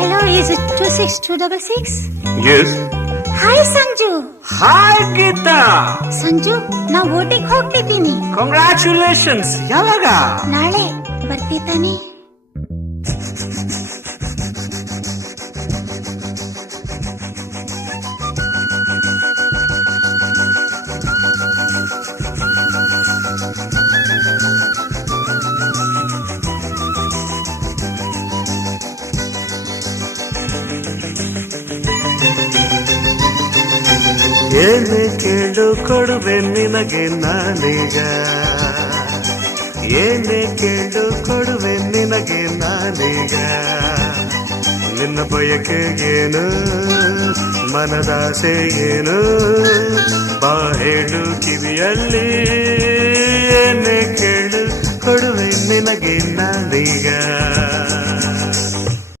Hello, is it 26266? Yes. Hi Sanju. Hi Geetha. Sanju, ನಾ ಓಟಿಗೆ ಹೋಗ್ತಿದ್ದೀನಿ. Congratulations. ಯಾವಾಗ? ನಾಳೆ ಬರ್ತಿದ್ದಾನೆ. ಏನೇ ಕೇಳು ಕೊಡುವೆ ನಿನಗೆ ನಾನೀಗ, ಏನೇ ಕೇಳು ಕೊಡುವೆ ನಿನಗೆ ನಾನೀಗ. ನಿನ್ನ ಬಯಕೆ ಏನು, ಮನದಾಸೆ ಏನು, ಬಾ ಹೇಳು ಕಿವಿಯಲ್ಲಿ. ಏನೇ ಕೇಳು ಕೊಡುವೆ ನಿನಗೆ ನಾನೀಗ.